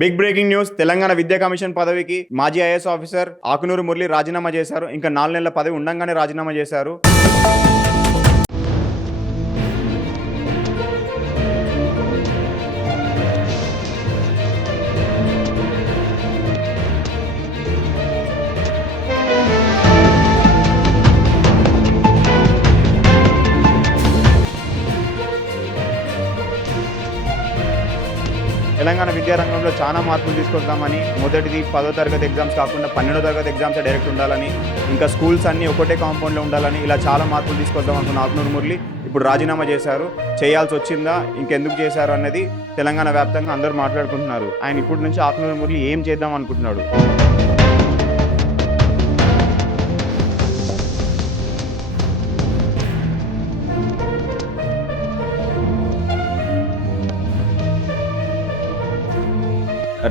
Big breaking news. Telangana విద్యా commission పదవికి మాజీ ఐఏఎస్ ఆఫీసర్ ఆకునూరు మురళి రాజీనామా చేశారు. ఇంకా 4 నెలల పదవి ఉండంగానే రాజీనామా చేశారు. తెలంగాణ విద్యారంగంలో చాలా మార్పులు తీసుకొద్దామని, మొదటిది 10వ తరగతి ఎగ్జామ్స్ కాకుండా 12వ తరగతి ఎగ్జామ్స్ డైరెక్ట్ ఉండాలని, ఇంకా స్కూల్స్ అన్నీ ఒకటే కాంపౌండ్లో ఉండాలని, ఇలా చాలా మార్పులు తీసుకొద్దాం అనుకున్న ఆకునూరు మురళి ఇప్పుడు రాజీనామా చేశారు. చేయాల్సి వచ్చిందా, ఇంకెందుకు చేశారు అన్నది తెలంగాణ వ్యాప్తంగా అందరూ మాట్లాడుకుంటున్నారు. ఆయన ఇప్పటి నుంచి ఆకునూరు మురళి ఏం చేద్దాం అనుకుంటున్నాడు?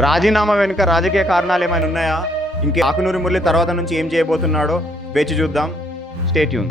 రాజీనామా వెనుక రాజకీయ కారణాలు ఏమైనా ఉన్నాయా? ఇంకే ఆకునూరి మురళి తర్వాత నుంచి ఏం చేయబోతున్నాడో వేచి చూద్దాం. Stay tune.